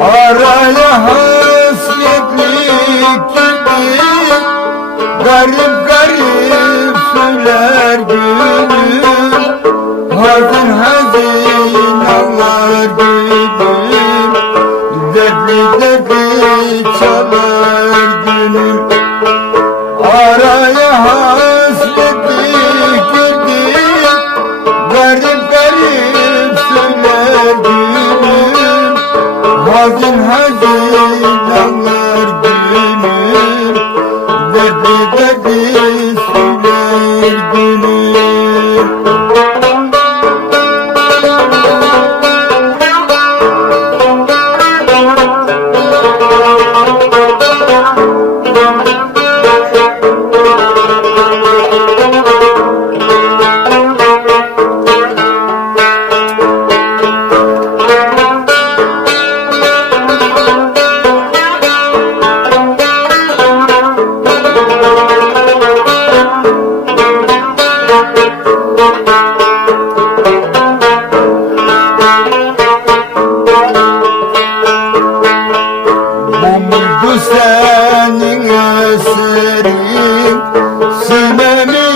Araya hasretlik gibi Garip garip söyler gönül Hazin hazin Hazin hazin ağlar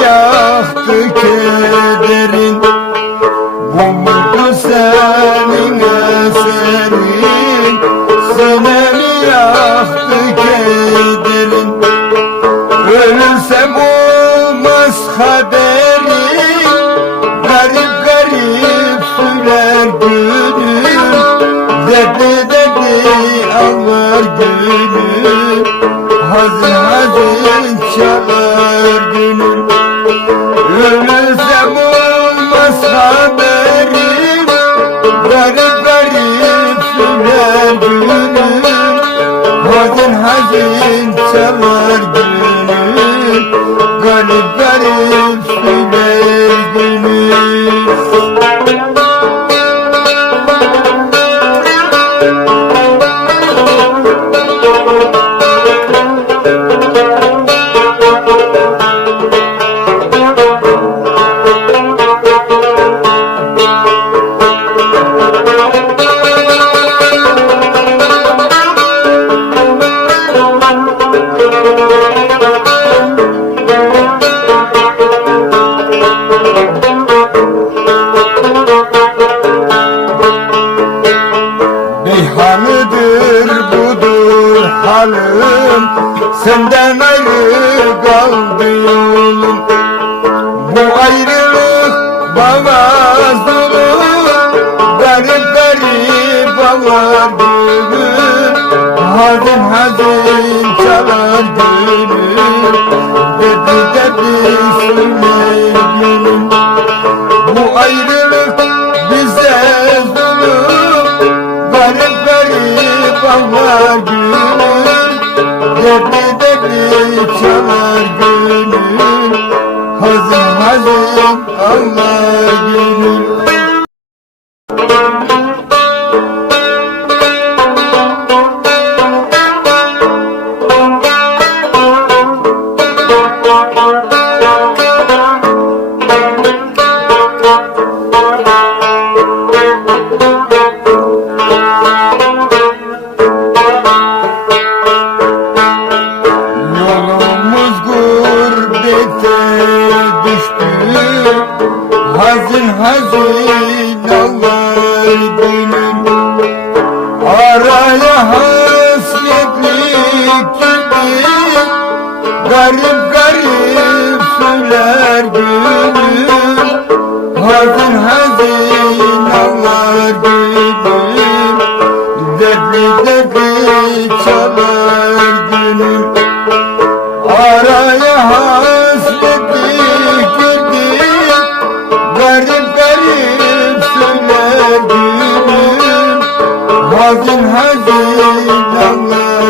yaktı kederin. Bu muydu senin. Eserin Sinemi yaktı kederin? Ölürsem olmaz haberin Garip garip söyler gönül Derdi derdi ağlar gönül Hazin hazin halim Senden ayrı kaldı yolum. Bu ayrılık bana zulüm Garip garip ağlar gönül Hazin hazin çalar gönül Derdi derdi söyler gönül Bu ayrılık Hazin hazin ağlar gönül Dertli dertli çalar gönül Araya hasretlik girdi. Garip garip söyler gülüm Hazin hazin ağlar